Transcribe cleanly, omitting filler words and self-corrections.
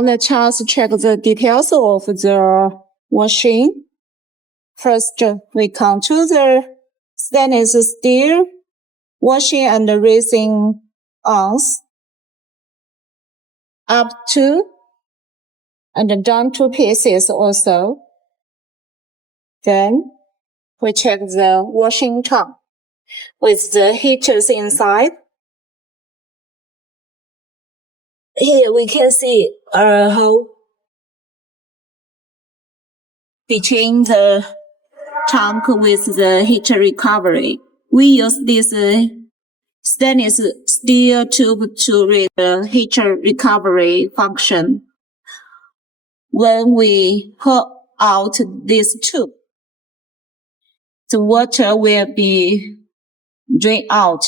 Now let us check the details of the washing. First, we come to the stainless steel washing and rinsing arms up to and down to pieces also. Then we check the washing tub with the heaters inside. Here we can see a hole between the tank with the heat recovery. We use this stainless steel tube to read the heat recovery function. When we pull out this tube, the water will be drained out